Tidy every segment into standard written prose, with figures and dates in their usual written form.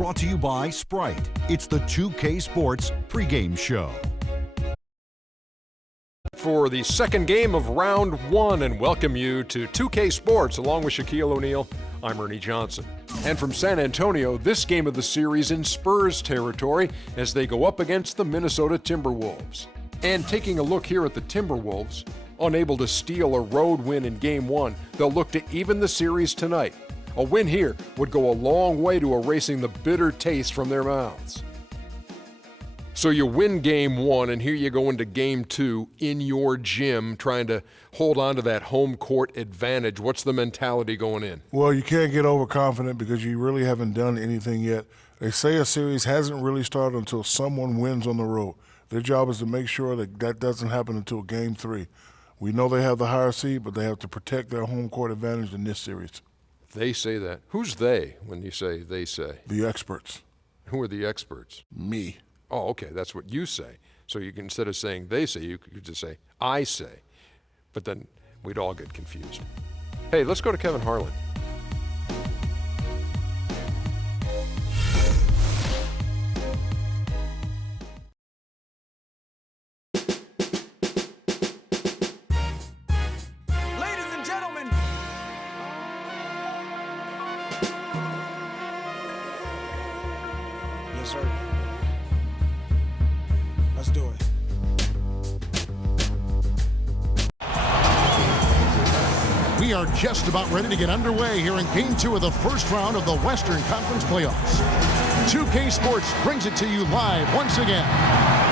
brought to you by Sprite. It's the 2K Sports pregame show. For the second game of round one, and welcome you to 2K Sports along with Shaquille O'Neal. I'm Ernie Johnson. And from San Antonio, this game of the series in Spurs territory as they go up against the Minnesota Timberwolves. And taking a look here at the Timberwolves, unable to steal a road win in game one, they'll look to even the series tonight. A win here would go a long way to erasing the bitter taste from their mouths. So you win game one, and here you go into game two in your gym, trying to hold on to that home court advantage. What's the mentality going in? Well, you can't get overconfident because you really haven't done anything yet. They say a series hasn't really started until someone wins on the road. Their job is to make sure that that doesn't happen until game three. We know they have the higher seed, but they have to protect their home court advantage in this series. They say that. Who's they when you say they say? The experts. Who are the experts? Me. Oh, okay, that's what you say. So you can, instead of saying they say, you could just say I say. But then we'd all get confused. Hey, let's go to Kevin Harlan. Yes, sir. Let's do it. We are just about ready to get underway here in Game 2 of the first round of the Western Conference Playoffs. 2K Sports brings it to you live once again.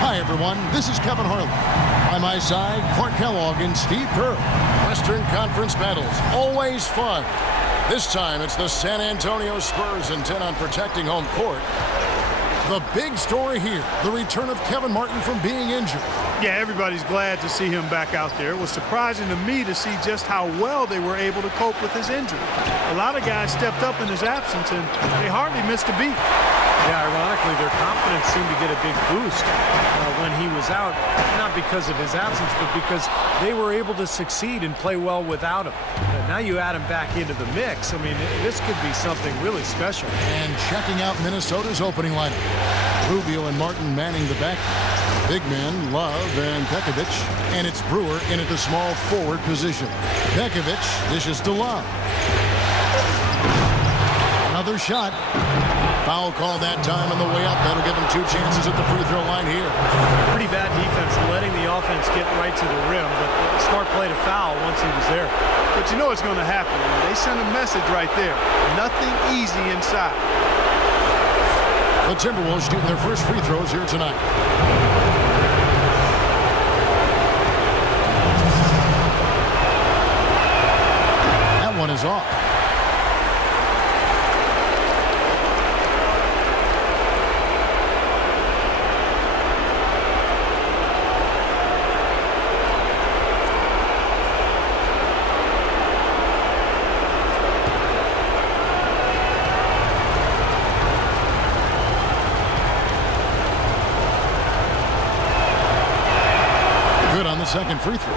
Hi, everyone. This is Kevin Harlan. By my side, Clark Kellogg and Steve Kerr. Western Conference battles, always fun. This time, it's the San Antonio Spurs intent on protecting home court. The big story here, the return of Kevin Martin from being injured. Yeah, everybody's glad to see him back out there. It was surprising to me to see just how well they were able to cope with his injury. A lot of guys stepped up in his absence, and they hardly missed a beat. Yeah, ironically, their confidence seemed to get a big boost when he was out, not because of his absence, but because they were able to succeed and play well without him. But now you add him back into the mix. I mean, this could be something really special. And checking out Minnesota's opening lineup. Rubio and Martin manning the back. Big men, Love and Pekovic. And it's Brewer in at the small forward position. Pekovic dishes to Love. Another shot. Foul call that time on the way up. That'll give him two chances at the free throw line here. Pretty bad defense, letting the offense get right to the rim, but smart play to foul once he was there. But you know it's going to happen. They sent a message right there. Nothing easy inside. The Timberwolves shooting their first free throws here tonight. That one is off. Second free throw.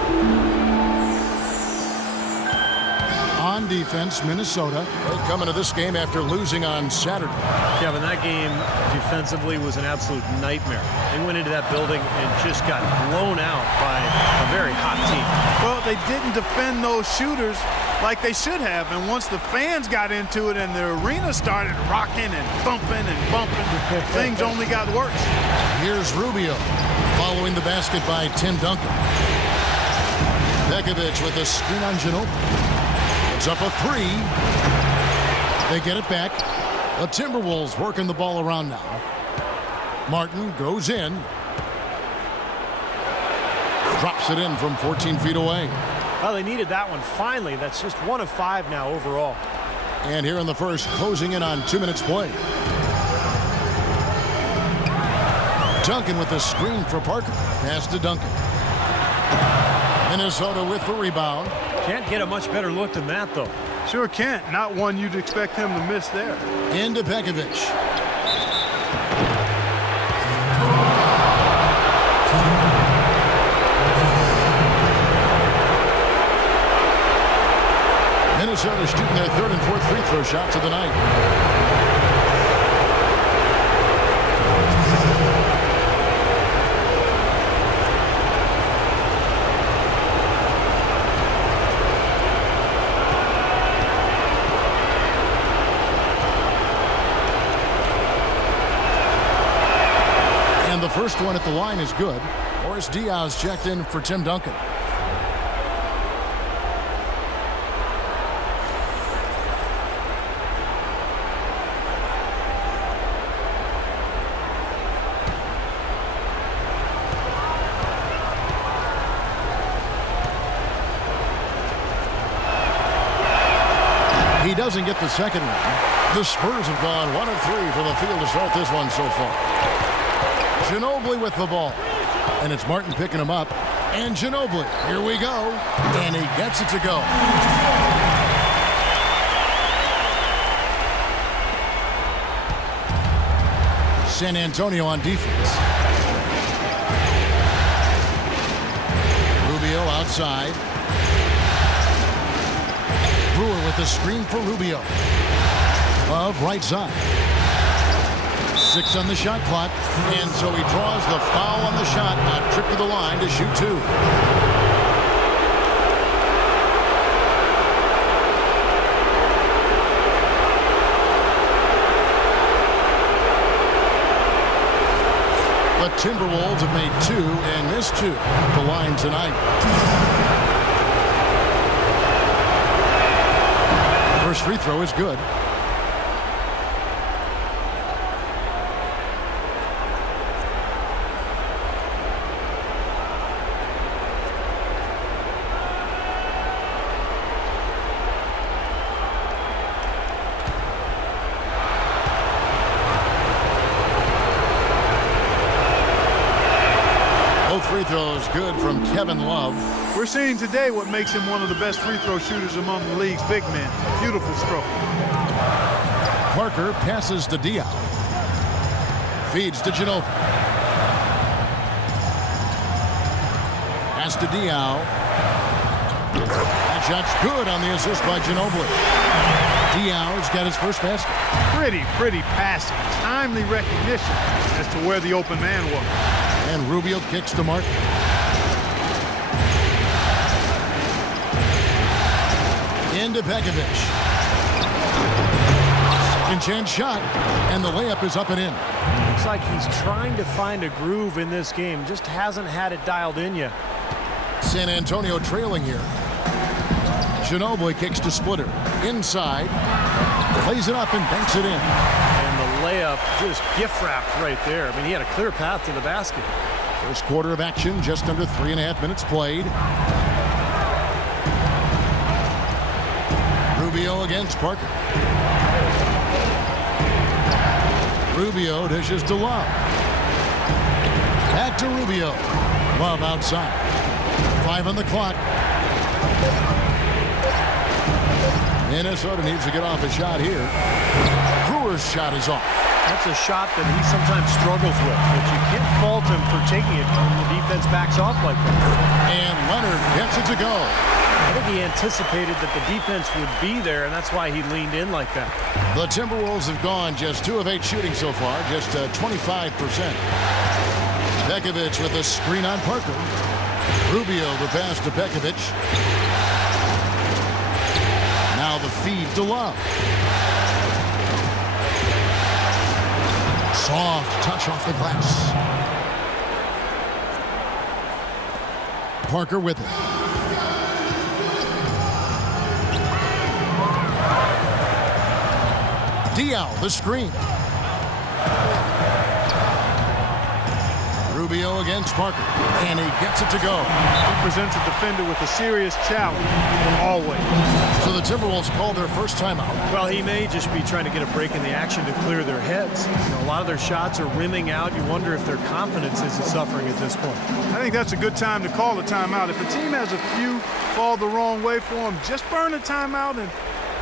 On defense, Minnesota. They come into this game after losing on Saturday. Kevin, that game defensively was an absolute nightmare. They went into that building and just got blown out by a very hot team. Well, they didn't defend those shooters like they should have, and once the fans got into it and the arena started rocking and thumping and bumping, things only got worse. Here's Rubio following the basket by Tim Duncan. Pekovic with a screen on Ginobili. It's up a three. They get it back. The Timberwolves working the ball around now. Martin goes in. Drops it in from 14 feet away. Well, they needed that one finally. That's just 1 of 5 now overall. And here in the first, closing in on 2 minutes play. Duncan with the screen for Parker. Pass to Duncan. Minnesota with the rebound. Can't get a much better look than that, though. Sure can't. Not one you'd expect him to miss there. Into Pekovic. Minnesota shooting their third and fourth free throw shots of the night. first one at the line is good. Boris Diaw's checked in for Tim Duncan. He doesn't get the second one. The Spurs have gone 1 of 3 from the field to start this one so far. Ginobili with the ball. And it's Martin picking him up. And Ginobili, here we go. And he gets it to go. San Antonio on defense. Rubio outside. Brewer with the screen for Rubio. Love right side. 6 on the shot clock. And so he draws the foul on the shot. A trip to the line to shoot 2. The Timberwolves have made 2 and missed 2 at the line tonight. First free throw is good. Both free throws good from Kevin Love. We're seeing today what makes him one of the best free throw shooters among the league's big men. Beautiful stroke. Parker passes to Diaw. Feeds to Ginobili. Pass to Diaw. That shot's good on the assist by Ginobili. Diaw's got his first basket. Pretty passing. Timely recognition as to where the open man was. And Rubio kicks to Martin. Into Pekovic. Second chance shot, and the layup is up and in. Looks like he's trying to find a groove in this game. Just hasn't had it dialed in yet. San Antonio trailing here. Ginobili kicks to Splitter. Inside. Plays it up and banks it in. And the layup just gift wrapped right there. I mean, he had a clear path to the basket. First quarter of action, just under 3.5 minutes played. Rubio against Parker. Rubio dishes to Love. Back to Rubio. Love outside. 5 on the clock. Minnesota needs to get off a shot here. Brewer's shot is off. That's a shot that he sometimes struggles with, but you can't fault him for taking it when the defense backs off like that. And Leonard gets it to go. I think he anticipated that the defense would be there, and that's why he leaned in like that. The Timberwolves have gone just 2 of 8 shooting so far, just 25%. Pekovic with a screen on Parker. Rubio the pass to Pekovic. Now the feed to Love. Soft touch off the glass. Parker with it. Diaw, the screen. Rubio against Parker, and he gets it to go. He presents a defender with a serious challenge, always. So the Timberwolves call their first timeout. Well, he may just be trying to get a break in the action to clear their heads. You know, a lot of their shots are rimming out. You wonder if their confidence isn't suffering at this point. I think that's a good time to call a timeout. If a team has a few fall the wrong way for them, just burn a timeout and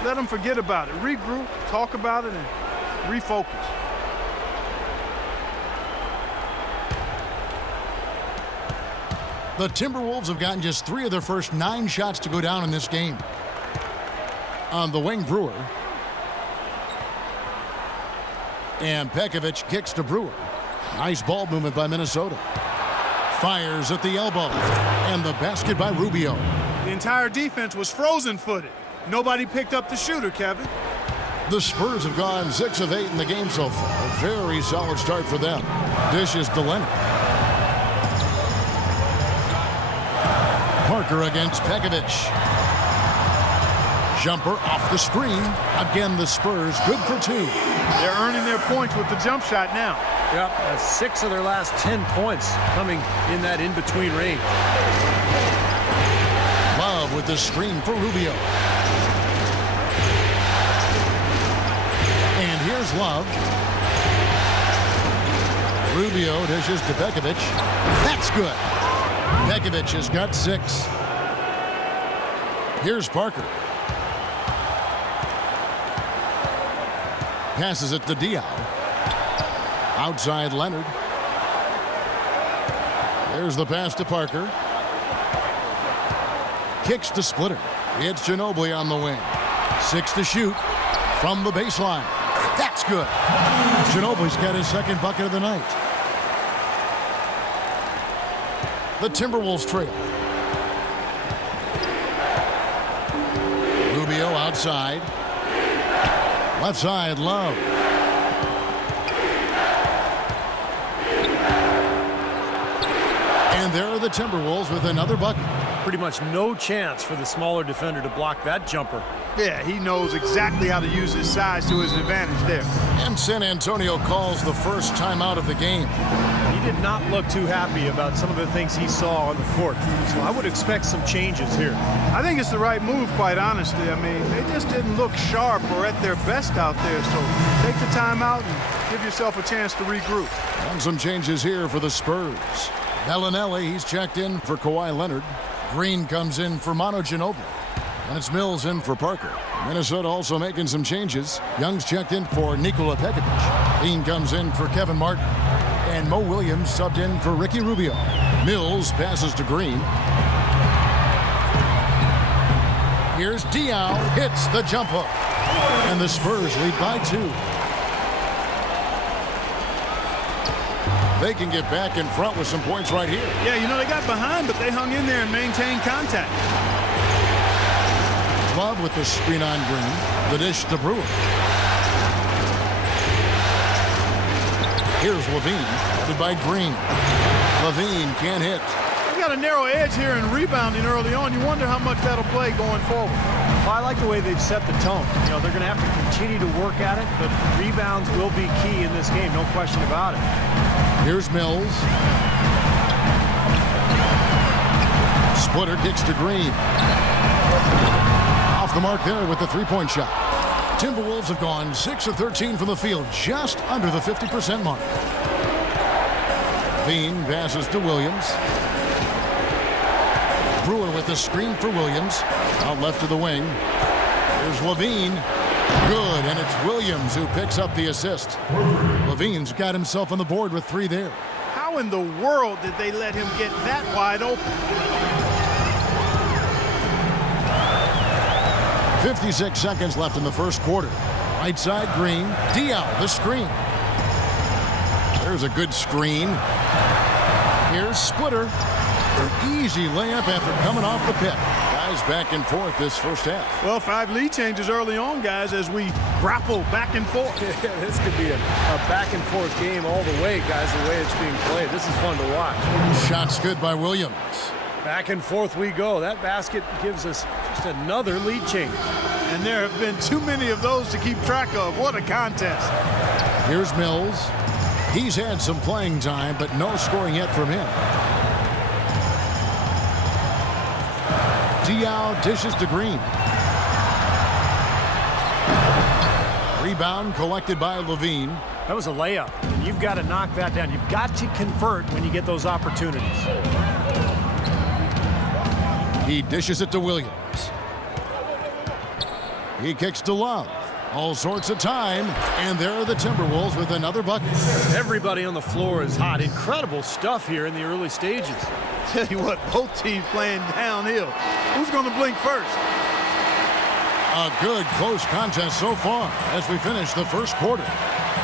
let them forget about it. Regroup, talk about it, and refocus. The Timberwolves have gotten just 3 of their first 9 shots to go down in this game. On the wing, Brewer. And Pekovic kicks to Brewer. Nice ball movement by Minnesota. Fires at the elbow. And the basket by Rubio. The entire defense was frozen-footed. Nobody picked up the shooter, Kevin. The Spurs have gone 6 of 8 in the game so far. A very solid start for them. Dishes to Leonard. Parker against Pekovic. Jumper off the screen. Again, the Spurs good for 2. They're earning their points with the jump shot now. Yep, 6 of their last 10 points coming in that in-between range. Love with the screen for Rubio. And here's Love. Rubio dishes to Pekovic. That's good. Pekovic has got 6. Here's Parker. Passes it to Diaw. Outside Leonard. There's the pass to Parker. Kicks to Splitter. It's Ginobili on the wing. 6 to shoot from the baseline. That's good. Ginobili's got his second bucket of the night. The Timberwolves trail. Rubio outside. Left side, Love. And there are the Timberwolves with another bucket. Pretty much no chance for the smaller defender to block that jumper. Yeah, he knows exactly how to use his size to his advantage there. And San Antonio calls the first timeout of the game. He did not look too happy about some of the things he saw on the court. So I would expect some changes here. I think it's the right move, quite honestly. I mean, they just didn't look sharp or at their best out there. So take the timeout and give yourself a chance to regroup. And some changes here for the Spurs. Bellinelli, he's checked in for Kawhi Leonard. Green comes in for Manu Ginobili. And it's Mills in for Parker. Minnesota also making some changes. Young's checked in for Nikola Pekovic. Bean comes in for Kevin Martin. And Mo Williams subbed in for Ricky Rubio. Mills passes to Green. Here's Diaw, hits the jump hook. And the Spurs lead by 2. They can get back in front with some points right here. Yeah, you know, they got behind, but they hung in there and maintained contact. Love with the screen on Green. The dish to Brewer. Here's Levine, headed by Green. Levine can't hit. They got a narrow edge here in rebounding early on. You wonder how much that'll play going forward. Well, I like the way they've set the tone. You know, they're going to have to continue to work at it, but rebounds will be key in this game, no question about it. Here's Mills. Splitter kicks to Green. Off the mark there with the three-point shot. Timberwolves have gone 6 of 13 from the field, just under the 50% mark. Bean passes to Williams. Brewer with the screen for Williams. Out left to the wing. Here's Levine. Good, and it's Williams who picks up the assist. Levine's got himself on the board with 3 there. How in the world did they let him get that wide open? 56 seconds left in the first quarter. Right side, Green. Diaw, the screen. There's a good screen. Here's Splitter. An easy layup after coming off the pick. Guys back and forth this first half. Well, 5 lead changes early on, guys, as we grapple back and forth. This could be a back and forth game all the way, guys, the way it's being played. This is fun to watch. Shots good by Williams. Back and forth we go. That basket gives us just another lead change. And there have been too many of those to keep track of. What a contest. Here's Mills. He's had some playing time, but no scoring yet from him. Diaw dishes to Green. Rebound collected by Levine. That was a layup, and you've got to knock that down. You've got to convert when you get those opportunities. He dishes it to Williams. He kicks to Love. All sorts of time, and there are the Timberwolves with another bucket. Everybody on the floor is hot. Incredible stuff here in the early stages. Tell you what, both teams playing downhill. Who's going to blink first? A good close contest so far as we finish the first quarter.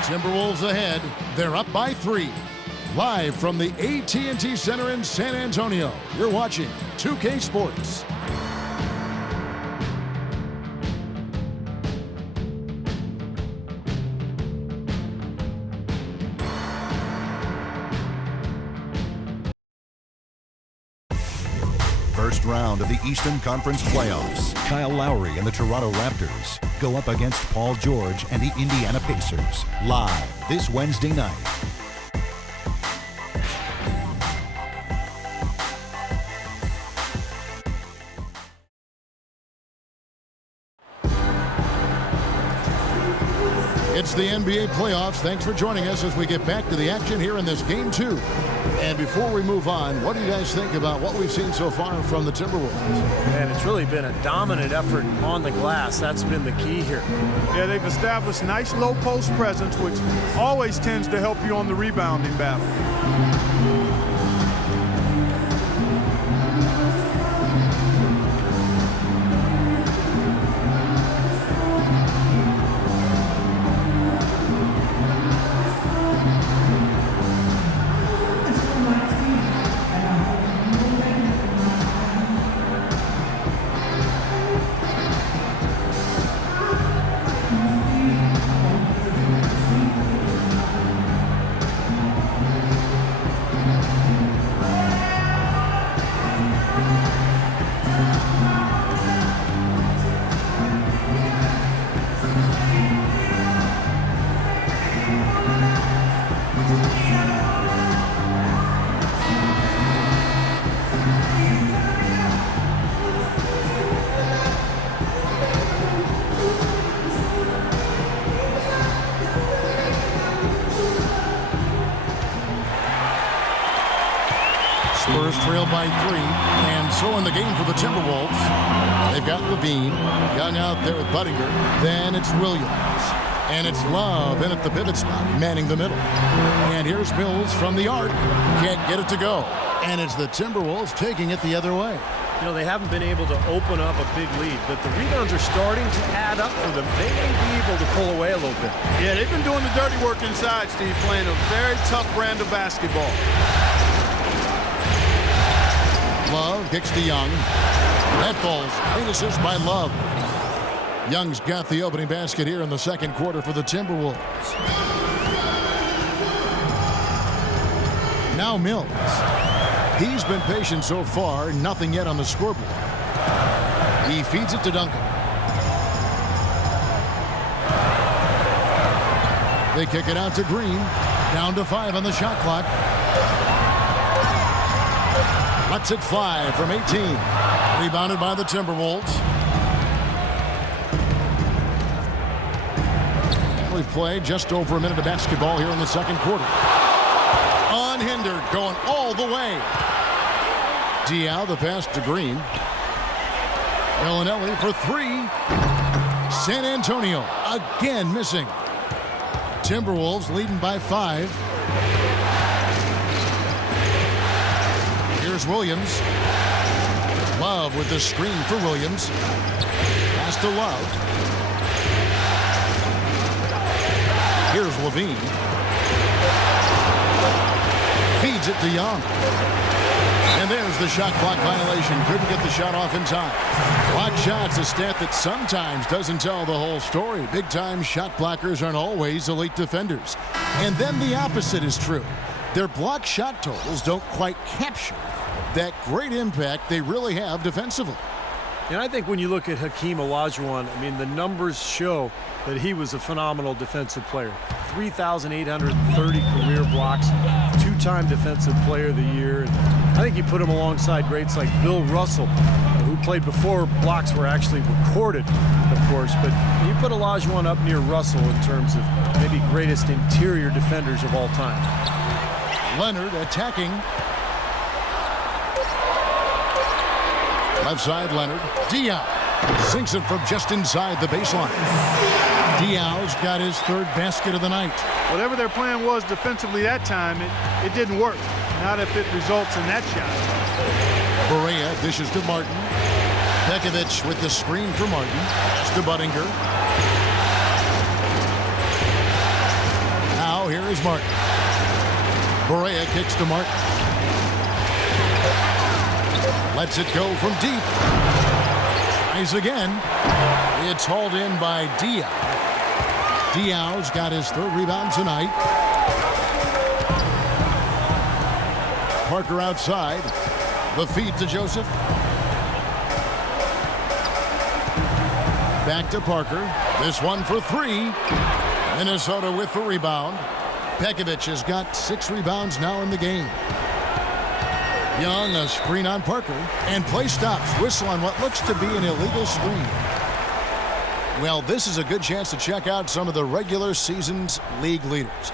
Timberwolves ahead. They're up by 3. Live from the AT&T Center in San Antonio, you're watching 2K Sports. first round of the Eastern Conference playoffs. Kyle Lowry and the Toronto Raptors go up against Paul George and the Indiana Pacers. Live this Wednesday night. It's the NBA playoffs. Thanks for joining us as we get back to the action here in this Game 2. And before we move on, what do you guys think about what we've seen so far from the Timberwolves? And it's really been a dominant effort on the glass. That's been the key here. Yeah, they've established nice low post presence, which always tends to help you on the rebounding battle. Spurs trail by 3, and so in the game for the Timberwolves, they've got Levine, Young out there with Buttinger, then it's Williams, and it's Love in at the pivot spot, manning the middle. And here's Mills from the arc, can't get it to go, and it's the Timberwolves taking it the other way. You know, they haven't been able to open up a big lead, but the rebounds are starting to add up for them. They may be able to pull away a little bit. Yeah, they've been doing the dirty work inside, Steve, playing a very tough brand of basketball. Love kicks to Young. That falls. Great assist by Love. Young's got the opening basket here in the second quarter for the Timberwolves. Now Mills. He's been patient so far. Nothing yet on the scoreboard. He feeds it to Duncan. They kick it out to Green. Down to 5 on the shot clock. Lets it fly from 18. Rebounded by the Timberwolves. And we've played just over a minute of basketball here in the second quarter. Unhindered, going all the way. Diaw, the pass to Green. Villanelli for 3. San Antonio again missing. Timberwolves leading by 5. Here's Williams. Love with the screen for Williams. Pass to Love. Here's Levine. Feeds it to Young. And there's the shot clock violation. Couldn't get the shot off in time. Block shots, a stat that sometimes doesn't tell the whole story. Big-time shot blockers aren't always elite defenders. And then the opposite is true. Their block shot totals don't quite capture that great impact they really have defensively. And I think when you look at Hakeem Olajuwon, I mean, the numbers show that he was a phenomenal defensive player. 3,830 career blocks, 2-time Defensive Player of the Year. And I think you put him alongside greats like Bill Russell, who played before blocks were actually recorded, of course. But you put Olajuwon up near Russell in terms of maybe greatest interior defenders of all time. Leonard attacking. Left side, Leonard. Diaw sinks it from just inside the baseline. Diaw's got his 3rd basket of the night. Whatever their plan was defensively that time, it didn't work. Not if it results in that shot. Barea dishes to Martin. Pekovic with the screen for Martin. It's to Buttinger. Now here is Martin. Barea kicks to Martin. Lets it go from deep. Tries again. It's hauled in by Diaw. Diaw's got his 3rd rebound tonight. Parker outside. The feed to Joseph. Back to Parker. This one for three. Minnesota with the rebound. Pekovic has got 6 rebounds now in the game. Young, a screen on Parker. And play stops. Whistle on what looks to be an illegal screen. Well, this is a good chance to check out some of the regular season's league leaders.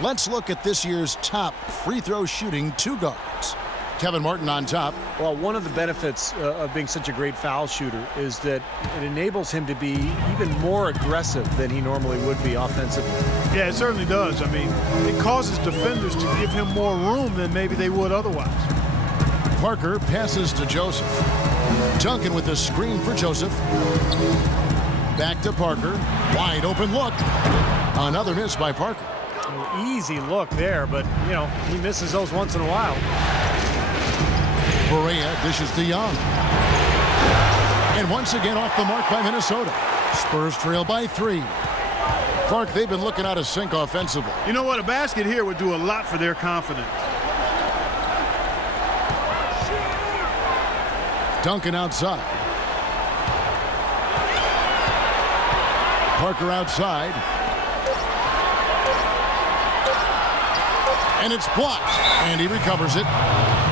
Let's look at this year's top free throw shooting 2 guards. Kevin Martin on top. Well, one of the benefits of being such a great foul shooter is that it enables him to be even more aggressive than he normally would be offensively. Yeah, it certainly does. I mean, it causes defenders to give him more room than maybe they would otherwise. Parker passes to Joseph. Duncan with the screen for Joseph. Back to Parker. Wide open look. Another miss by Parker. Easy look there, but, you know, he misses those once in a while. Barea dishes to Young. And once again off the mark by Minnesota. Spurs trail by 3. Clark, they've been looking out of sync offensively. You know what? A basket here would do a lot for their confidence. Duncan outside. Parker outside. And it's blocked. And he recovers it.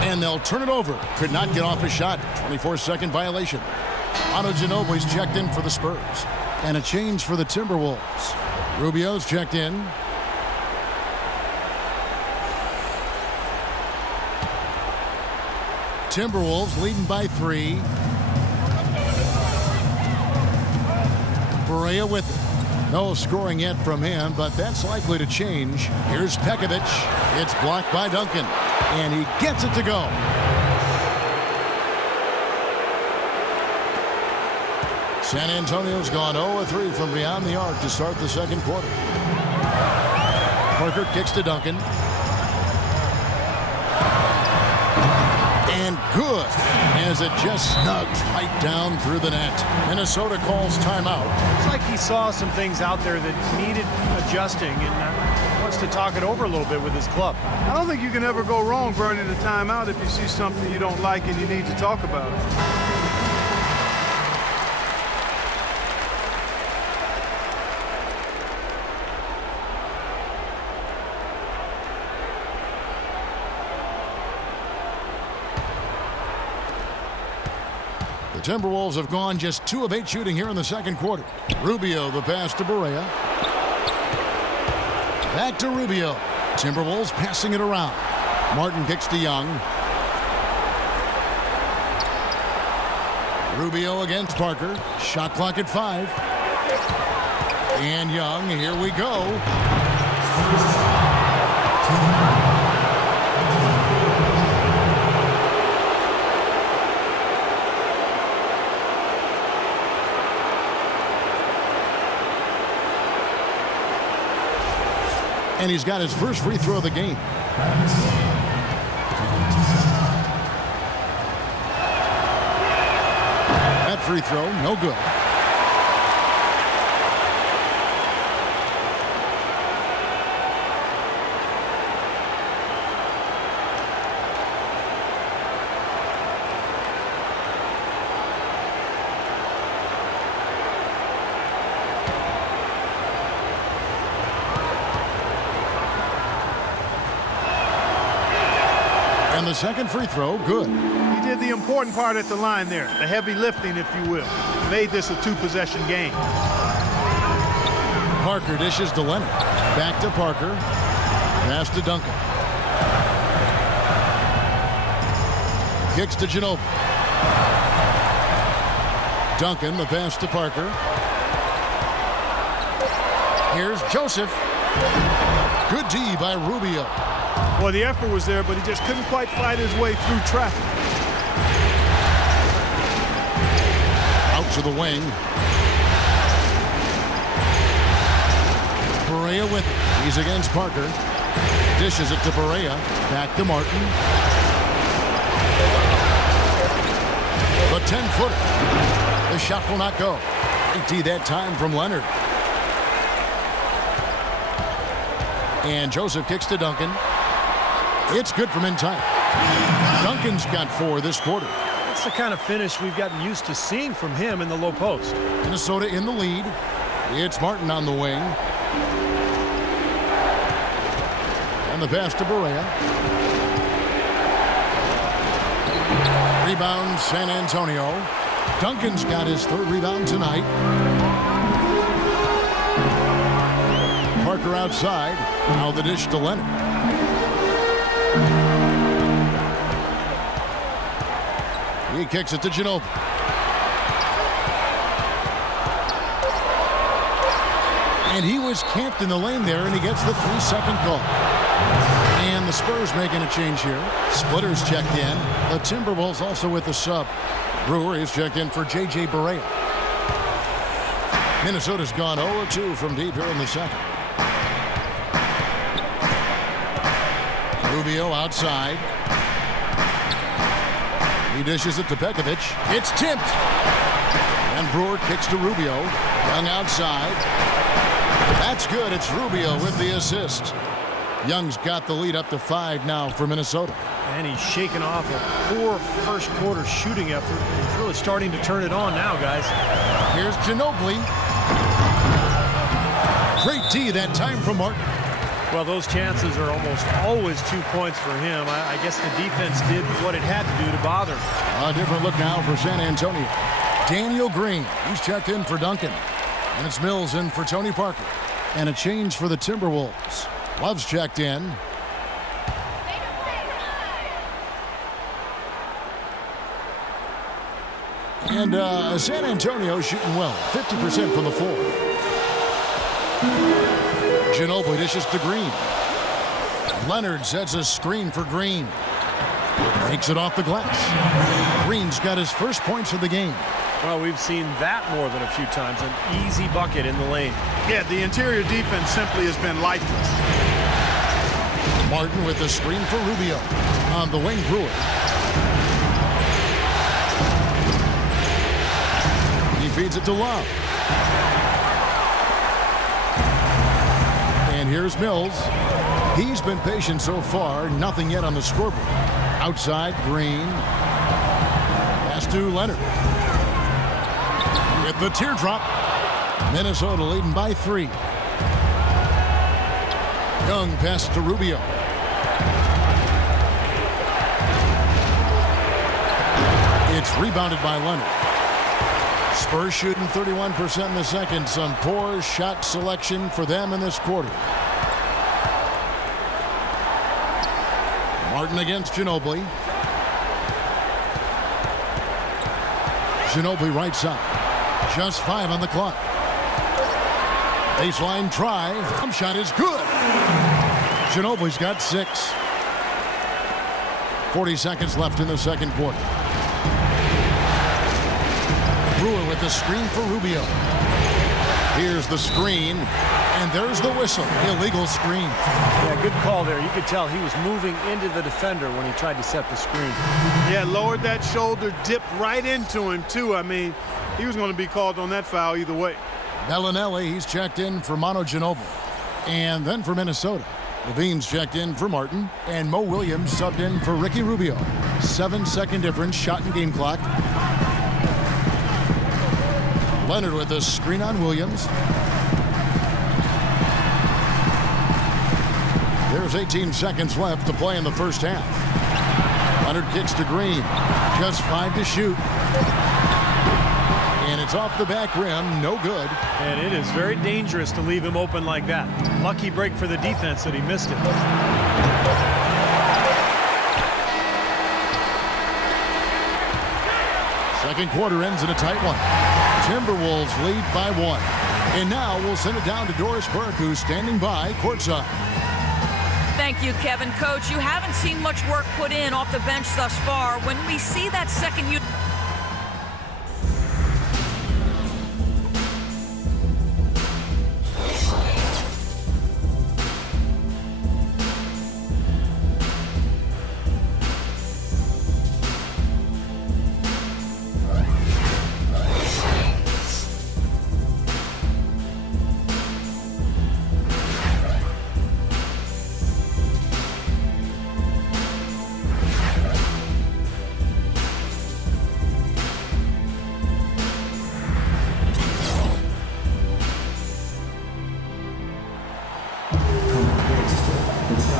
And they'll turn it over. Could not get off a shot. 24-second violation. Ano Ginobili's checked in for the Spurs. And a change for the Timberwolves. Rubio's checked in. Timberwolves leading by 3. Barea with it. No scoring yet from him, but that's likely to change. Here's Pekovic. It's blocked by Duncan. And he gets it to go. San Antonio's gone 0-3 from beyond the arc to start the second quarter. Parker kicks to Duncan. And good, as it just snugs right down through the net. Minnesota calls timeout. It's like he saw some things out there that needed adjusting and wants to talk it over a little bit with his club. I don't think you can ever go wrong burning a timeout if you see something you don't like and you need to talk about it. The Timberwolves have gone just 2 of 8 shooting here in the second quarter. Rubio, the pass to Barea. Back to Rubio. Timberwolves passing it around. Martin kicks to Young. Rubio against Parker. Shot clock at 5. And Young, here we go. And he's got his first free throw of the game. That free throw, no good. And the second free throw, good. He did the important part at the line there, the heavy lifting, if you will. Made this a 2-possession game. Parker dishes to Leonard. Back to Parker. Pass to Duncan. Kicks to Ginobili. Duncan, the pass to Parker. Here's Joseph. Good D by Rubio. Well, the effort was there, but he just couldn't quite fight his way through traffic. Out to the wing. Barea with it. He's against Parker. Dishes it to Barea. Back to Martin. The 10-footer. The shot will not go. 80 that time from Leonard. And Joseph kicks to Duncan. It's good from inside. Duncan's got 4 this quarter. That's the kind of finish we've gotten used to seeing from him in the low post. Minnesota in the lead. It's Martin on the wing. And the pass to Barea. Rebound, San Antonio. Duncan's got his third rebound tonight. Parker outside. Now the dish to Leonard. He kicks it to Ginobili. And he was camped in the lane there, and he gets the 3-second call. And the Spurs making a change here. Splitters checked in. The Timberwolves also with the sub. Brewer is checked in for J.J. Barea. Minnesota's gone 0-2 from deep here in the second. Rubio outside. He dishes it to Pekovic. It's tipped. And Brewer kicks to Rubio. Young outside. That's good. It's Rubio with the assist. Young's got the lead up to 5 now for Minnesota. And he's shaken off a poor first quarter shooting effort. He's really starting to turn it on now, guys. Here's Ginobili. Great D that time from Martin. Well, those chances are almost always 2 points for him. I guess the defense did what it had to do to bother him. A different look now for San Antonio. Daniel Green. He's checked in for Duncan. And it's Mills in for Tony Parker. And a change for the Timberwolves. Love's checked in. And San Antonio shooting well. 50% from the floor. Ginobili dishes to Green. Leonard sets a screen for Green. Takes it off the glass. Green's got his first points of the game. Well, we've seen that more than a few times. An easy bucket in the lane. Yeah, the interior defense simply has been lifeless. Martin with the screen for Rubio. On the wing, Brewer. He feeds it to Love. And here's Mills. He's been patient so far. Nothing yet on the scoreboard. Outside, Green. Pass to Leonard. With the teardrop. Minnesota leading by 3. Young pass to Rubio. It's rebounded by Leonard. Spurs shooting 31% in the second. Some poor shot selection for them in this quarter. Martin against Ginobili. Ginobili right side. Just 5 on the clock. Baseline try. Jump shot is good. Ginobili's got 6. 40 seconds left in the second quarter. Brewer with the screen for Rubio. Here's the screen, and there's the whistle. Illegal screen. Yeah, good call there. You could tell he was moving into the defender when he tried to set the screen. Yeah, lowered that shoulder, dipped right into him, too. I mean, he was going to be called on that foul either way. Bellinelli, he's checked in for Manu Ginobili. And then for Minnesota, Levine's checked in for Martin, and Mo Williams subbed in for Ricky Rubio. 7-second difference, shot and game clock. Leonard with the screen on Williams. There's 18 seconds left to play in the first half. Leonard kicks to Green. Just 5 to shoot. And it's off the back rim. No good. And it is very dangerous to leave him open like that. Lucky break for the defense that he missed it. Second quarter ends in a tight one. Timberwolves lead by 1. And now we'll send it down to Doris Burke, who's standing by courtside. Thank you, Kevin. Coach, you haven't seen much work put in off the bench thus far. When we see that second unit.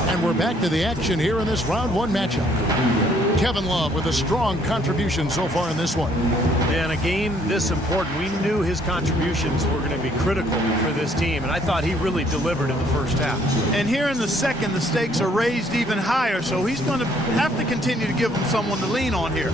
And we're back to the action here in this round one matchup. Kevin Love with a strong contribution so far in this one. Yeah, in a game this important, we knew his contributions were going to be critical for this team, and I thought he really delivered in the first half. And here in the second, the stakes are raised even higher, so he's going to have to continue to give them someone to lean on here.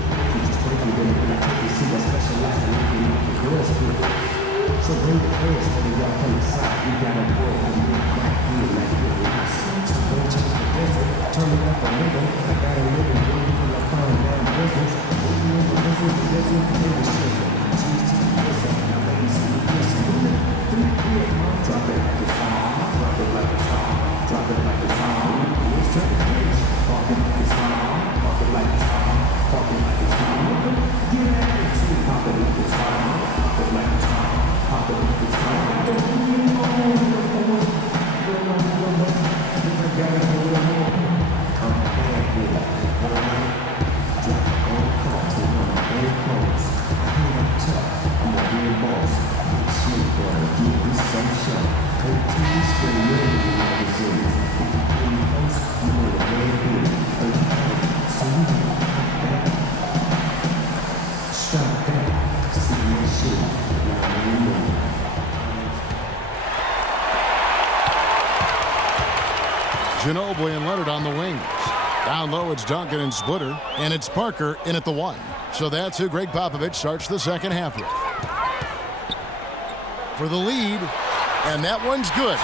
Ginobili and Leonard on the wings. Down low, it's Duncan and Splitter, and it's Parker in at the one. So that's who Greg Popovich starts the second half with. For the lead, and that one's good.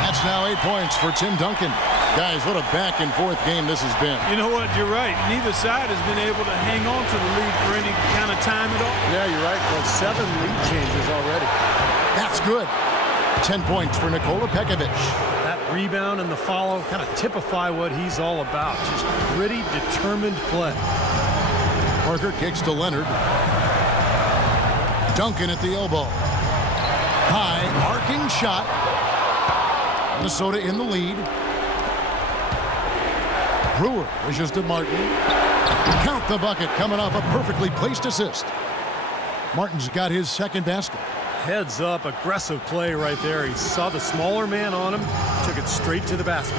That's now 8 points for Tim Duncan. Guys, what a back-and-forth game this has been. You know what? You're right. Neither side has been able to hang on to the lead for any kind of time at all. Yeah, you're right. Well, 7 lead changes already. That's good. 10 points for Nikola Pekovic. That rebound and the follow kind of typify what he's all about. Just gritty, determined play. Parker kicks to Leonard. Duncan at the elbow. High, arcing shot. Minnesota in the lead. Brewer wishes to Martin. Count the bucket, coming off a perfectly placed assist. Martin's got his second basket. Heads up, aggressive play right there. He saw the smaller man on him, took it straight to the basket.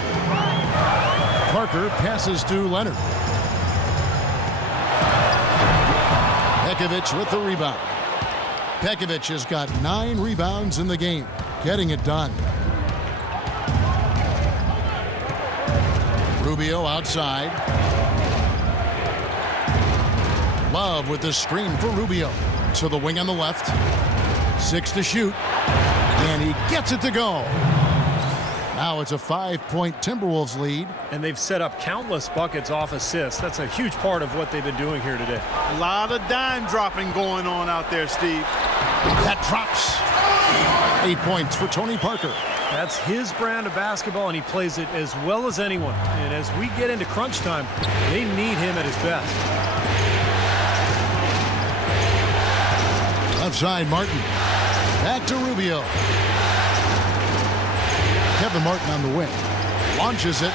Parker passes to Leonard. Pekovic with the rebound. Pekovic has got 9 rebounds in the game, getting it done. Rubio outside. Love with the screen for Rubio. To the wing on the left. 6 to shoot. And he gets it to go. Now it's a 5-point Timberwolves lead. And they've set up countless buckets off assists. That's a huge part of what they've been doing here today. A lot of dime dropping going on out there, Steve. That drops. 8 points for Tony Parker. That's his brand of basketball, and he plays it as well as anyone. And as we get into crunch time, they need him at his best. Left side, Martin. Back to Rubio. Kevin Martin on the wing. Launches it.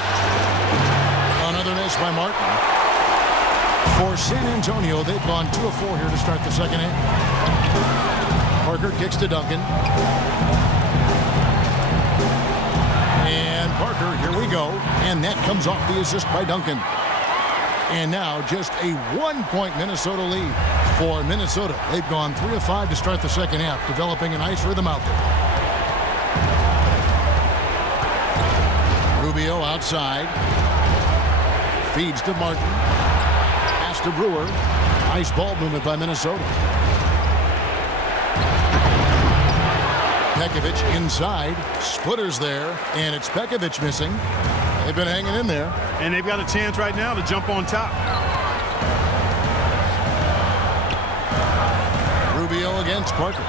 Another miss by Martin. For San Antonio, they've gone 2 of 4 here to start the second half. Parker kicks to Duncan. And Parker, here we go. And that comes off the assist by Duncan. And now just a 1-point Minnesota lead for Minnesota. They've gone 3 of 5 to start the second half, developing a nice rhythm out there. Rubio outside. Feeds to Martin. Pass to Brewer. Nice ball movement by Minnesota. Pekovic inside. Splitter's there. And it's Pekovic missing. They've been hanging in there. And they've got a chance right now to jump on top. Rubio against Parker.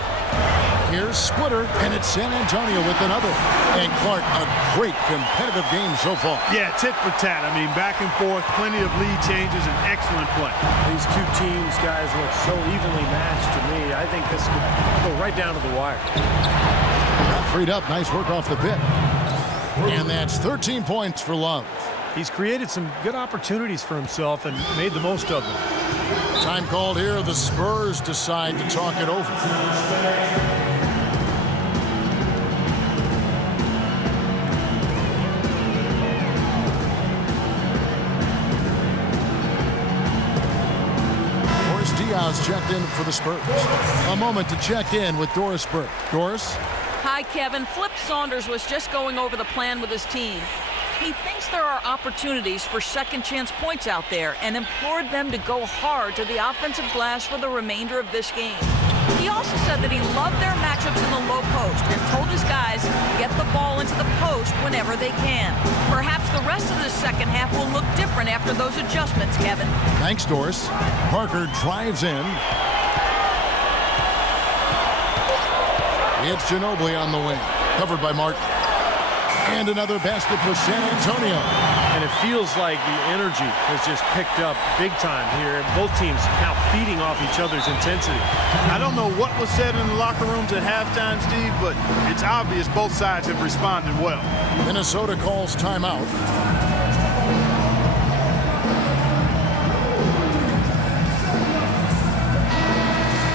Here's Splitter, and it's San Antonio with another. And Clark, a great competitive game so far. Yeah, tit for tat. I mean, back and forth, plenty of lead changes, and excellent play. These two teams, guys, look so evenly matched to me. I think this could go right down to the wire. Got freed up. Nice work off the pick. And that's 13 points for Love. He's created some good opportunities for himself and made the most of them. Time called here. The Spurs decide to talk it over. now has checked in for the Spurs. A moment to check in with Doris Burke. Doris? Hi, Kevin. Flip Saunders was just going over the plan with his team. He thinks there are opportunities for second-chance points out there and implored them to go hard to the offensive glass for the remainder of this game. He also said that he loved their matchups in the low post and told his guys get the ball into the post whenever they can. Perhaps the rest of the second half will look different after those adjustments, Kevin. Thanks, Doris. Parker drives in. It's Ginobili on the wing, covered by Martin. And another basket for San Antonio. And it feels like the energy has just picked up big time here. Both teams now feeding off each other's intensity. I don't know what was said in the locker rooms at halftime, Steve, but it's obvious both sides have responded well. Minnesota calls timeout.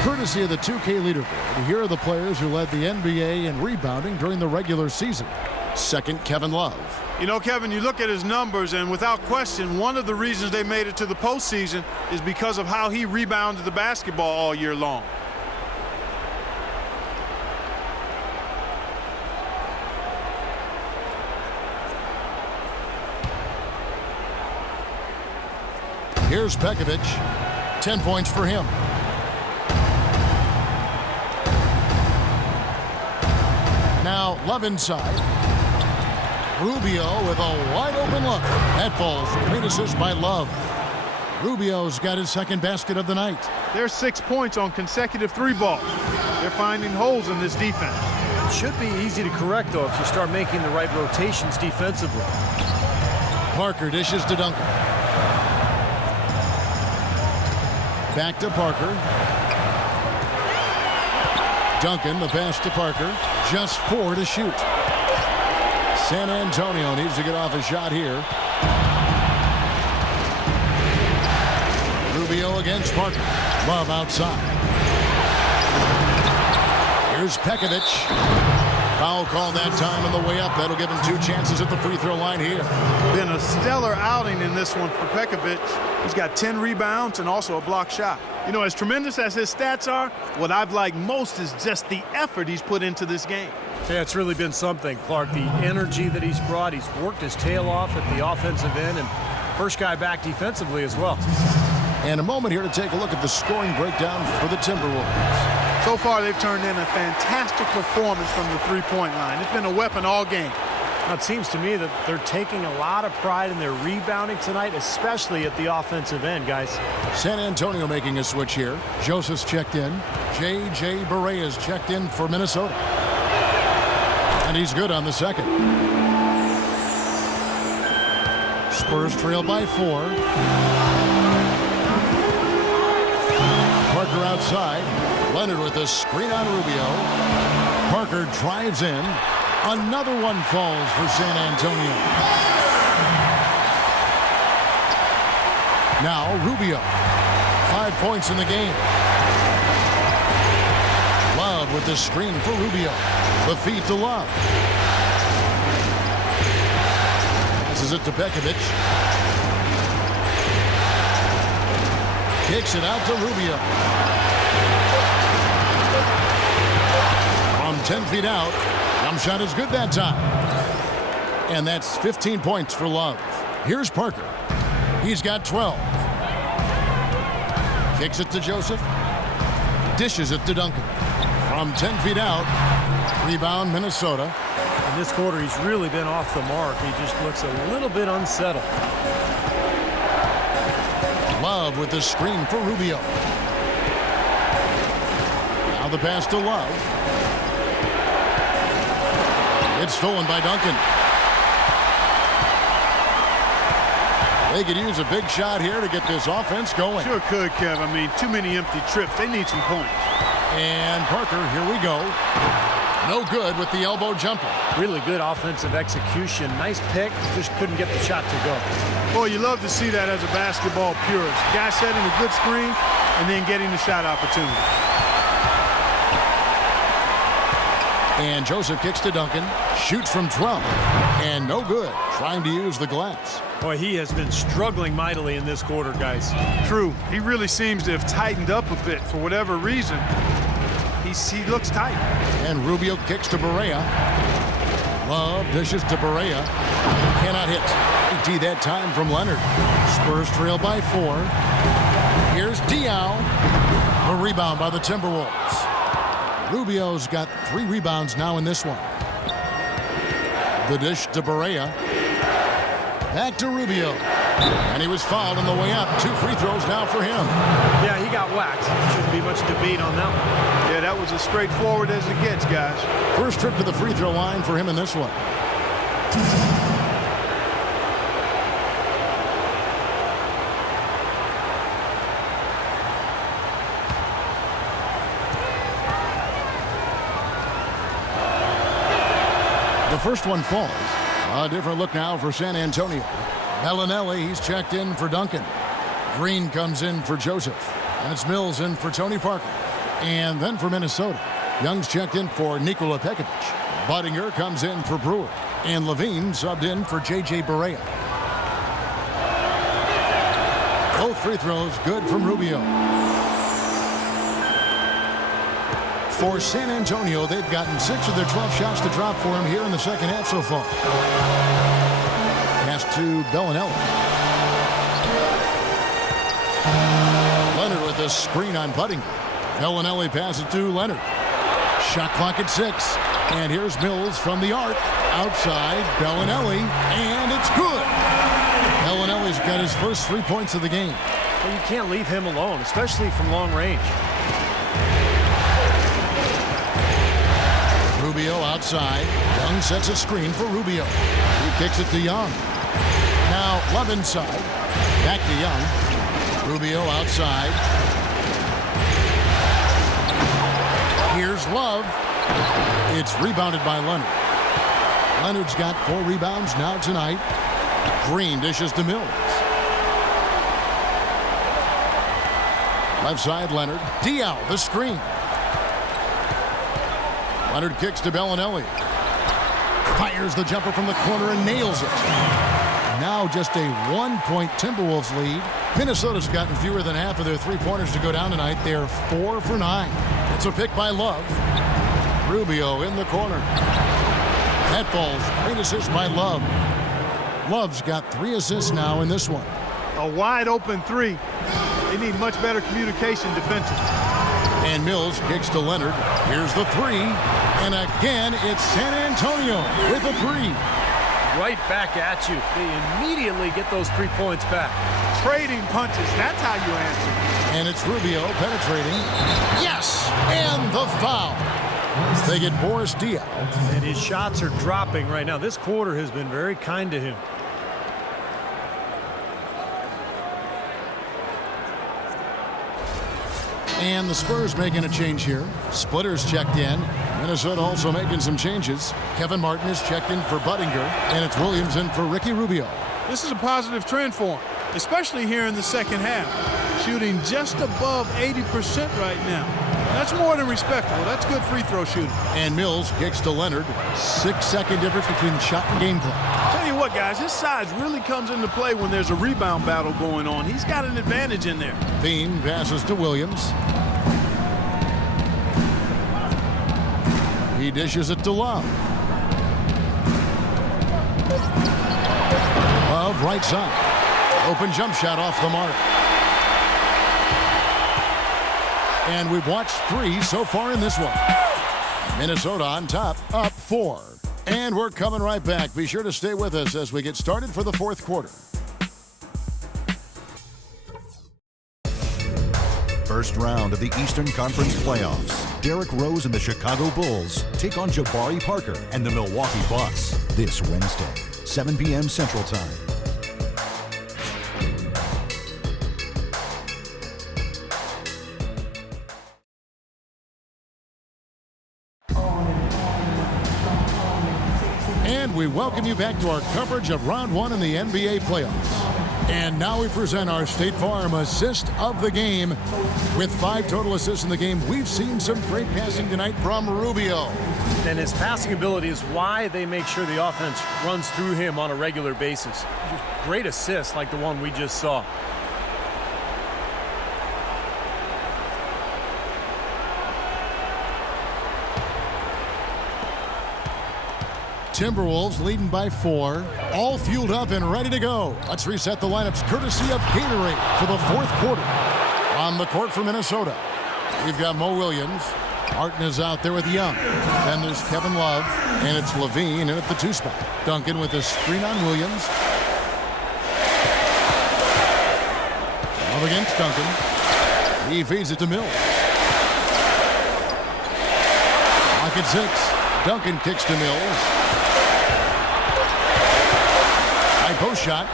Courtesy of the 2K leaderboard, here are the players who led the NBA in rebounding during the regular season. Second, Kevin Love. You know, Kevin, you look at his numbers, and without question, one of the reasons they made it to the postseason is because of how he rebounded the basketball all year long. Here's Pekovic. 10 points for him. Now Love inside. Rubio with a wide-open look. That falls. Great assist by Love. Rubio's got his second basket of the night. There's 6 points on consecutive three balls. They're finding holes in this defense. It should be easy to correct, though, if you start making the right rotations defensively. Parker dishes to Duncan. Back to Parker. Duncan, the pass to Parker. Just 4 to shoot. San Antonio needs to get off a shot here. Rubio against Parker. Love outside. Here's Pekovic. Foul call that time on the way up. That'll give him 2 chances at the free throw line here. Been a stellar outing in this one for Pekovic. He's got 10 rebounds and also a block shot. You know, as tremendous as his stats are, what I've liked most is just the effort he's put into this game. Yeah, it's really been something, Clark. The energy that he's brought. He's worked his tail off at the offensive end, and first guy back defensively as well. And a moment here to take a look at the scoring breakdown for the Timberwolves. So far, they've turned in a fantastic performance from the three-point line. It's been a weapon all game. Now, it seems to me that they're taking a lot of pride in their rebounding tonight, especially at the offensive end, guys. San Antonio making a switch here. Joseph's checked in. J.J. Barea checked in for Minnesota. And he's good on the second. Spurs trail by 4. Parker outside. Leonard with a screen on Rubio. Parker drives in. Another one falls for San Antonio. Now Rubio. 5 points in the game. Love with the screen for Rubio. The feed to Love. Passes it to Pekovic. Kicks it out to Rubio. From 10 feet out. Jump shot is good that time. And that's 15 points for Love. Here's Parker. He's got 12. Kicks it to Joseph. Dishes it to Duncan. From 10 feet out. Rebound Minnesota. In this quarter, he's really been off the mark. He just looks a little bit unsettled. Love with the screen for Rubio. Now the pass to Love. It's stolen by Duncan. They could use a big shot here to get this offense going. Sure could, Kev. I mean, too many empty trips. They need some points. And Parker, here we go. No good with the elbow jumper. Really good offensive execution. Nice pick. Just couldn't get the shot to go. Boy, you love to see that as a basketball purist. Guy setting a good screen and then getting the shot opportunity. And Joseph kicks to Duncan. Shoots from 12. And no good. trying to use the glass. Boy, he has been struggling mightily in this quarter, guys. True. He really seems to have tightened up a bit for whatever reason. He looks tight. And Rubio kicks to Barea. Love dishes to Barea. Cannot hit. AT that time from Leonard. Spurs trail by 4. Here's Diaw. A rebound by the Timberwolves. Rubio's got 3 rebounds now in this one. The dish to Barea. Back to Rubio. And he was fouled on the way up. 2 free throws now for him. Yeah, he got whacked. Shouldn't be much debate on that one. Yeah, that was as straightforward as it gets, guys. First trip to the free throw line for him in this one. The first one falls. A different look now for San Antonio. Bellinelli, he's checked in for Duncan. Green comes in for Joseph. And it's Mills in for Tony Parker. And then for Minnesota, Young's checked in for Nikola Pekovic. Budinger comes in for Brewer. And Levine subbed in for J.J. Barea. Both free throws good from Rubio. For San Antonio, they've gotten 6 of their 12 shots to drop for him here in the second half so far. Pass to Bellinelli. Leonard with the screen on Budinger. Bellinelli passes to Leonard. Shot clock at 6. And here's Mills from the arc. Outside, Bellinelli. And it's good. Bellinelli's got his first 3 points of the game. Well, you can't leave him alone, especially from long range. Rubio outside. Young sets a screen for Rubio. He kicks it to Young. Now Love inside. Back to Young. Rubio outside. Here's Love. It's rebounded by Leonard. Leonard's got 4 rebounds now tonight. Green dishes to Mills. Left side, Leonard. Diaw, the screen. Leonard kicks to Bellinelli. Fires the jumper from the corner and nails it. Now just a 1-point Timberwolves lead. Minnesota's gotten fewer than half of their 3-pointers to go down tonight. They're 4 for 9. It's a pick by Love. Rubio in the corner. That falls. Great assist by Love. Love's got 3 assists now in this one. A wide open 3. They need much better communication defensively. And Mills kicks to Leonard. Here's the 3. And again, it's San Antonio with a 3. Right back at you. They immediately get those 3 points back. Trading punches. That's how you answer. And it's Rubio penetrating. Yes! And the foul. They get Boris Diaw. And his shots are dropping right now. This quarter has been very kind to him. And the Spurs making a change here. Splitter's checked in. Minnesota also making some changes. Kevin Martin is checked in for Budinger. And it's Williams in for Ricky Rubio. This is a positive trend for him, especially here in the second half. Shooting just above 80% right now. That's more than respectable. That's good free throw shooting. And Mills kicks to Leonard. 6-second difference between the shot and game clock. Tell you what, guys, his size really comes into play when there's a rebound battle going on. He's got an advantage in there. Bean passes to Williams. He dishes it to Love. Love right side. Open jump shot off the mark. And we've watched 3 so far in this one. Minnesota on top, up 4. And we're coming right back. Be sure to stay with us as we get started for the 4th quarter. First round of the Eastern Conference playoffs. Derrick Rose and the Chicago Bulls take on Jabari Parker and the Milwaukee Bucks this Wednesday, 7 p.m. Central Time. And we welcome you back to our coverage of Round 1 in the NBA playoffs. And now we present our State Farm assist of the game. With 5 total assists in the game, we've seen some great passing tonight from Rubio. And his passing ability is why they make sure the offense runs through him on a regular basis. Great assists like the one we just saw. Timberwolves leading by 4, all fueled up and ready to go. Let's reset the lineups courtesy of Gatorade for the 4th quarter. On the court for Minnesota, we've got Mo Williams. Martin is out there with Young. Then there's Kevin Love, and it's Levine in at the 2 spot. Duncan with a screen on Williams. Love against Duncan. He feeds it to Mills. Lock at 6. Duncan kicks to Mills. High post shot,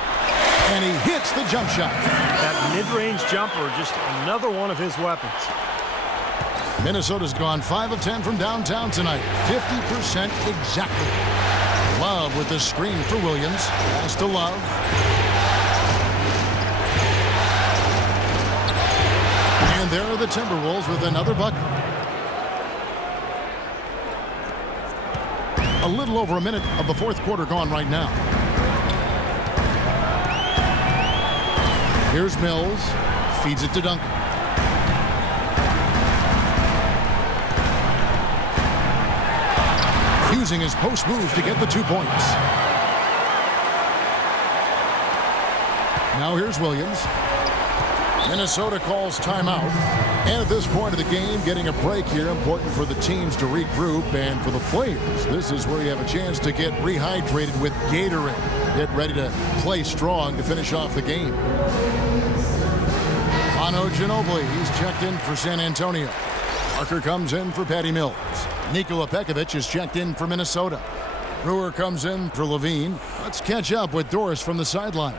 and he hits the jump shot. That mid-range jumper, just another one of his weapons. Minnesota's gone 5 of 10 from downtown tonight. 50% exactly. Love with the screen for Williams. Pass to Love. And there are the Timberwolves with another bucket. A little over a minute of the 4th quarter gone right now. Here's Mills. Feeds it to Duncan. Using his post moves to get the 2 points. Now here's Williams. Minnesota calls timeout. And at this point of the game, getting a break here, important for the teams to regroup, and for the players, this is where you have a chance to get rehydrated with Gatorade. Get ready to play strong to finish off the game. Manu Ginobili, he's checked in for San Antonio. Parker comes in for Patty Mills. Nikola Pekovic is checked in for Minnesota. Brewer comes in for Levine. Let's catch up with Doris from the sideline.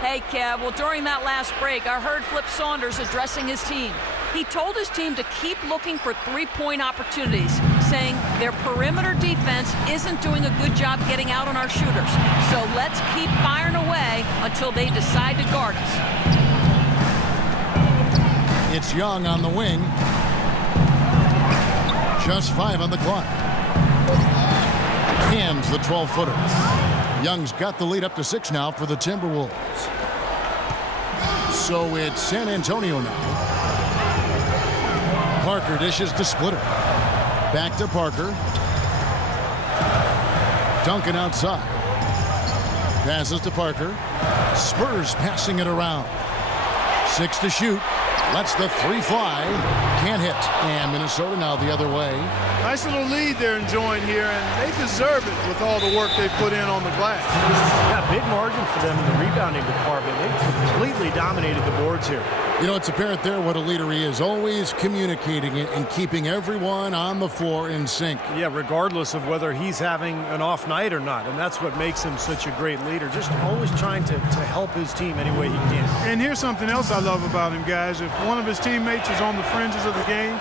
Hey, Kev. Well, during that last break, I heard Flip Saunders addressing his team. He told his team to keep looking for 3-point opportunities, saying their perimeter defense isn't doing a good job getting out on our shooters. So let's keep firing away until they decide to guard us. It's Young on the wing. Just 5 on the clock. Hams the 12-footer. Young's got the lead up to 6 now for the Timberwolves. So it's San Antonio now. Parker dishes to Splitter. Back to Parker. Duncan outside. Passes to Parker. Spurs passing it around. 6 to shoot. Lets the 3 fly. Can't hit. And Minnesota now the other way. Nice little lead they're enjoying here, and they deserve it with all the work they put in on the glass. Yeah, big margin for them in the rebounding department. They've completely dominated the boards here. You know, it's apparent there what a leader he is. Always communicating it and keeping everyone on the floor in sync. Yeah, regardless of whether he's having an off night or not. And that's what makes him such a great leader. Just always trying to help his team any way he can. And here's something else I love about him, guys. If one of his teammates is on the fringes of the game,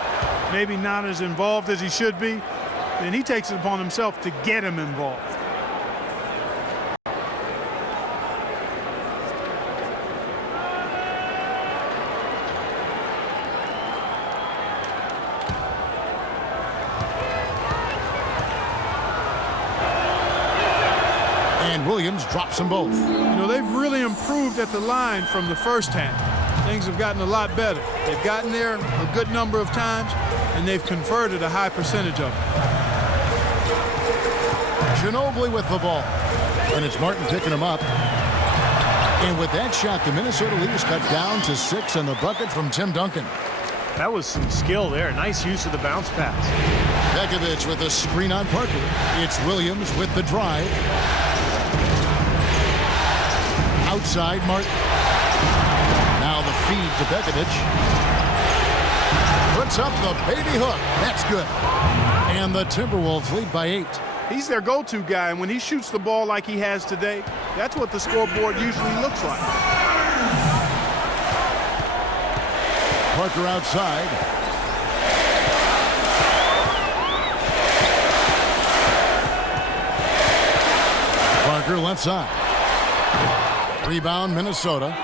maybe not as involved as he should be, then he takes it upon himself to get him involved. And Williams drops them both. You know, they've really improved at the line from the first half. Things have gotten a lot better. They've gotten there a good number of times, and they've converted a high percentage of it. Ginobili with the ball. And it's Martin picking him up. And with that shot, the Minnesota lead is cut down to 6 on the bucket from Tim Duncan. That was some skill there. Nice use of the bounce pass. Pekovic with a screen on Parker. It's Williams with the drive. Outside, Martin. Now the feed to Pekovic. Puts up the baby hook. That's good. And the Timberwolves lead by 8. He's their go-to guy, and when he shoots the ball like he has today, that's what the scoreboard usually looks like. Parker outside. Parker left side. Rebound, Minnesota.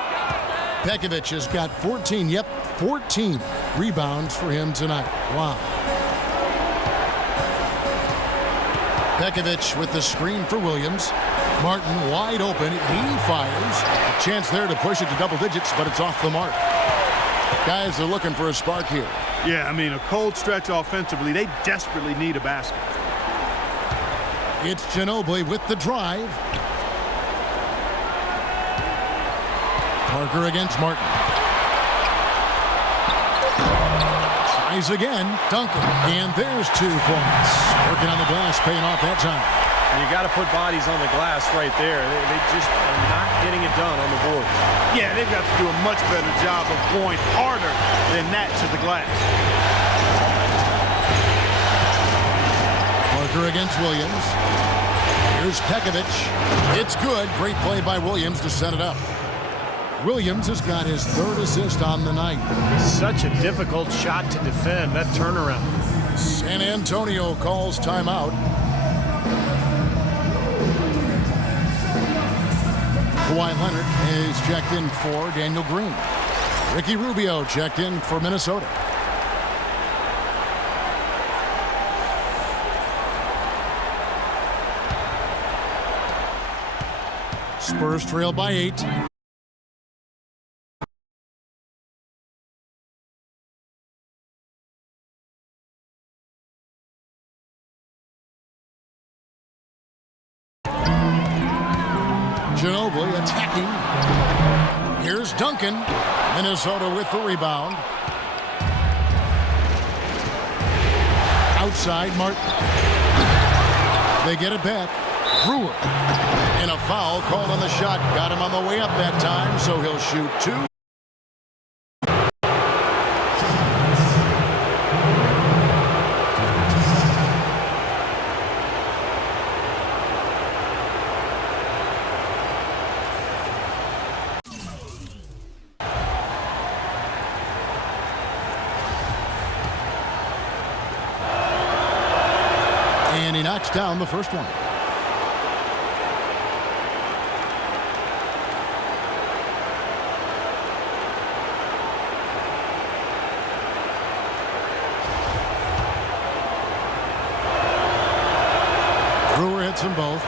Pekovic has got 14. Yep, 14 rebounds for him tonight. Wow. Pekovic with the screen for Williams. Martin wide open. He fires. A chance there to push it to double digits, but it's off the mark. Guys are looking for a spark here. Yeah, I mean, a cold stretch offensively. They desperately need a basket. It's Ginobili with the drive. Parker against Martin. Tries again. Duncan. And there's 2 points. Working on the glass, paying off that time. You got to put bodies on the glass right there. They just are not getting it done on the board. Yeah, they've got to do a much better job of going harder than that to the glass. Parker against Williams. Here's Pekovic. It's good. Great play by Williams to set it up. Williams has got his 3rd assist on the night. Such a difficult shot to defend, that turnaround. San Antonio calls timeout. Kawhi Leonard is checked in for Daniel Green. Ricky Rubio checked in for Minnesota. Spurs trail by 8. Ginobili attacking. Here's Duncan. Minnesota with the rebound. Outside, Martin. They get it back. Brewer. And a foul called on the shot. Got him on the way up that time, so he'll shoot 2. And he knocks down the first one. Brewer hits them both.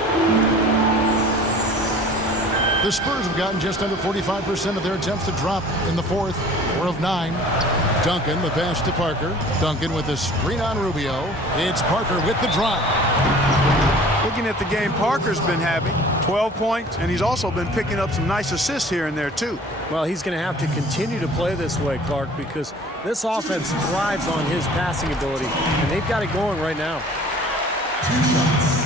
The Spurs have gotten just under 45% of their attempts to drop in the 4th. 4 of 9. Duncan, the pass to Parker. Duncan with the screen on Rubio. It's Parker with the drive. Looking at the game Parker's been having, 12 points, and he's also been picking up some nice assists here and there, too. Well, he's going to have to continue to play this way, Clark, because this offense thrives on his passing ability, and they've got it going right now. 2 shots.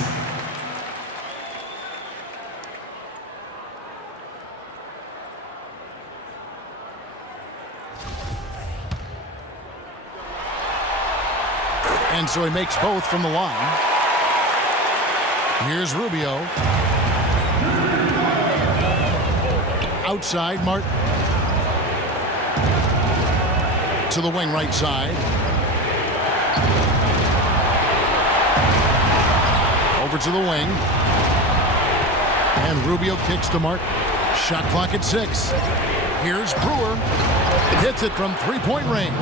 And so he makes both from the line. Here's Rubio. Outside, Martin. To the wing right side. Over to the wing. And Rubio kicks to Martin. Shot clock at 6. Here's Brewer. Hits it from 3-point range.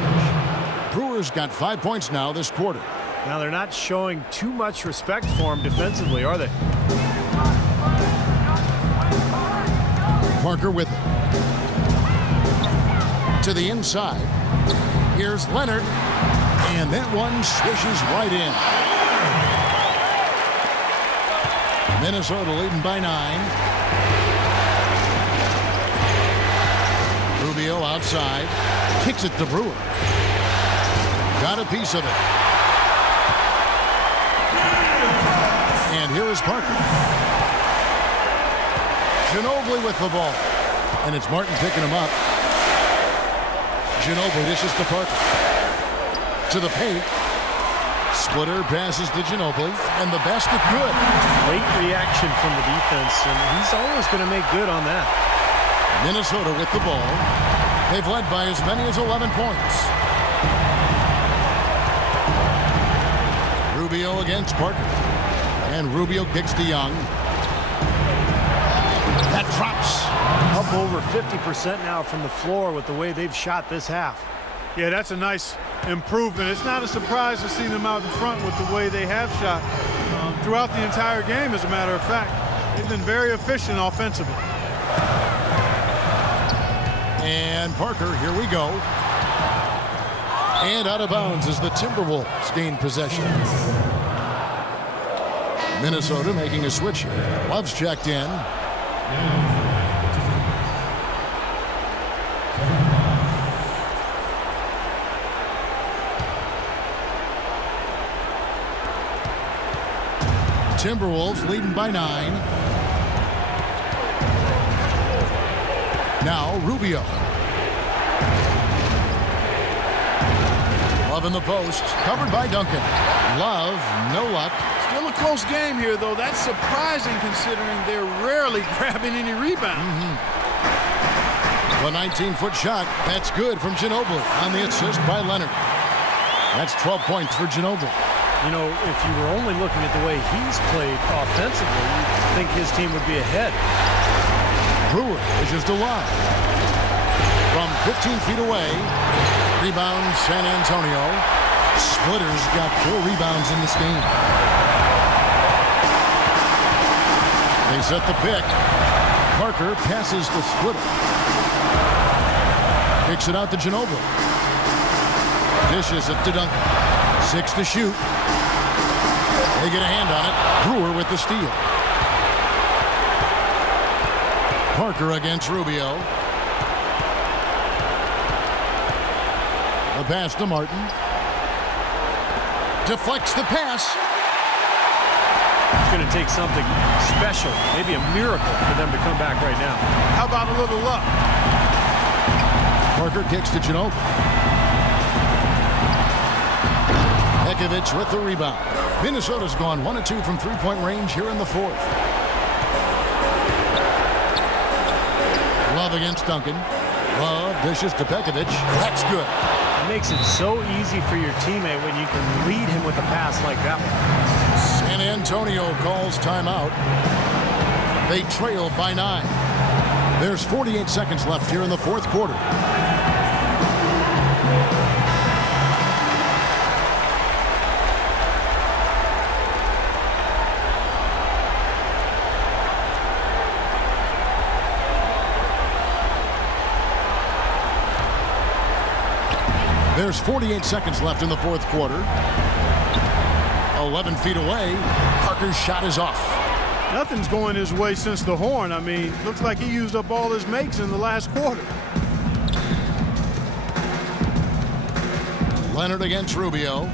Brewer's got 5 points now this quarter. Now they're not showing too much respect for him defensively, are they? Parker with it. To the inside. Here's Leonard. And that one swishes right in. Minnesota leading by 9. Rubio outside. Kicks it to Brewer. Got a piece of it. And here is Parker. Ginobili with the ball. And it's Martin picking him up. Ginobili dishes to Parker. To the paint. Splitter passes to Ginobili. And the basket good. Late reaction from the defense, and he's always going to make good on that. Minnesota with the ball. They've led by as many as 11 points. Rubio against Parker. And Rubio kicks to Young. That drops. Up over 50% now from the floor with the way they've shot this half. Yeah, that's a nice improvement. It's not a surprise to see them out in front with the way they have shot throughout the entire game, as a matter of fact. They've been very efficient offensively. And Parker, here we go. And out of bounds as the Timberwolves gain possession. Minnesota making a switch here. Love's checked in. Timberwolves leading by 9. Now Rubio. Love in the post, covered by Duncan. Love, no luck. Still a close game here, though. That's surprising considering they're rarely grabbing any rebounds. The 19-foot shot, that's good from Ginobili on the assist by Leonard. That's 12 points for Ginobili. You know, if you were only looking at the way he's played offensively, you'd think his team would be ahead. Brewer is to Love. From 15 feet away, rebound San Antonio. Splitter's got 4 rebounds in this game. They set the pick. Parker passes to Splitter. Kicks it out to Ginobili. Dishes it to Duncan. 6 to shoot. They get a hand on it. Brewer with the steal. Parker against Rubio. The pass to Martin. Deflects the pass. It's going to take something special, maybe a miracle for them to come back right now. How about a little luck? Parker kicks to Ginobili. Pekovic with the rebound. Minnesota's gone 1 of 2 from three-point range here in the fourth. Love against Duncan. Love dishes to Pekovic. That's good. It makes it so easy for your teammate when you can lead him with a pass like that one. San Antonio calls timeout. They trail by 9. There's 48 seconds left here in the fourth quarter. There's 48 seconds left in the fourth quarter. 11 feet away. Parker's shot is off. Nothing's going his way since the horn. I mean, looks like he used up all his makes in the last quarter. Leonard against Rubio.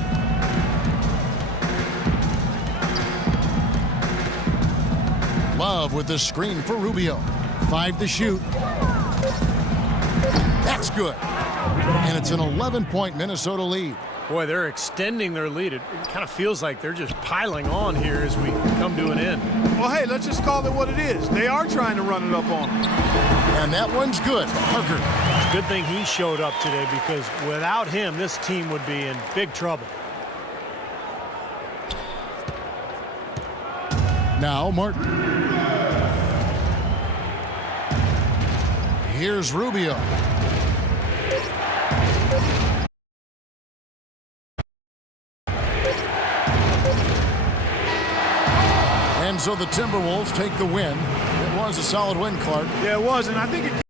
Love with the screen for Rubio. 5 to shoot. That's good. And it's an 11-point Minnesota lead. Boy, they're extending their lead. It kind of feels like they're just piling on here as we come to an end. Well, hey, let's just call it what it is. They are trying to run it up on them. And that one's good. Parker. It's a good thing he showed up today because without him, this team would be in big trouble. Now Martin. Here's Rubio. And so the Timberwolves take the win. It was a solid win, Clark. Yeah, it was, and I think it